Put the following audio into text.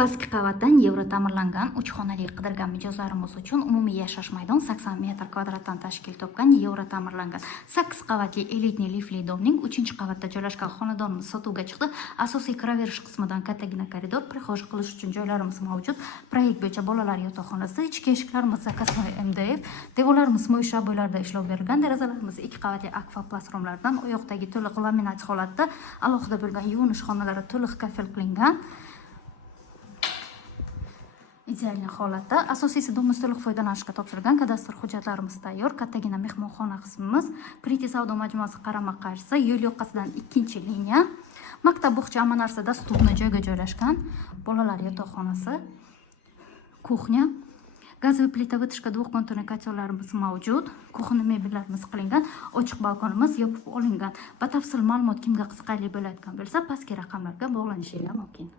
Pastki qavatdan yevro ta'mirlangan 3 xonali qidirgan mijozlarimiz uchun umumiy yashash maydon 80 metr kvadratdan tashkil topgan yevro ta'mirlangan 8 qavatli elitni lifli domning 3-qavatda joylashgan xonadonimiz sotuvga chiqdi. Asosiy kiraverish qismidan kattagina koridor, prixoj qilish uchun joylarimiz mavjud. Proyekt bo'yicha bolalar yotoqxonasi, ichki eshiklarimiz zakaznoy MDF, devorlarimiz mo'ysha bo'ylarda ishlov berilgan, derazalarimiz 2 qavatli akvaplast romlardan, oyoqdagi to'liq laminat holatda, alohida bo'lgan yuvinish xonalari to'liq kafil qilingan. Ideal holatda. Asosiysi domimiz to'liq foydalanishga topshirilgan, kadastr hujjatlarimiz tayyor, kattagina mehmonxona qismimiz, Priti savdo majmuasi qarama-qarshisi, yo'l yoqasidan 2-liniya, maktab bog'cha amanarsa dasturni joyga joylashgan, bolalar yotoqxonasi, kuxnya, gaz va plita vitishka двухконтурный kotellarimiz mavjud, kuxna mebellarimiz qilingan, ochiq balkonimiz yopib olingan. Batafsil ma'lumot kimga qiziqarli bo'layotgan bo'lsa, pastki raqamlarga bog'lanishingiz mumkin.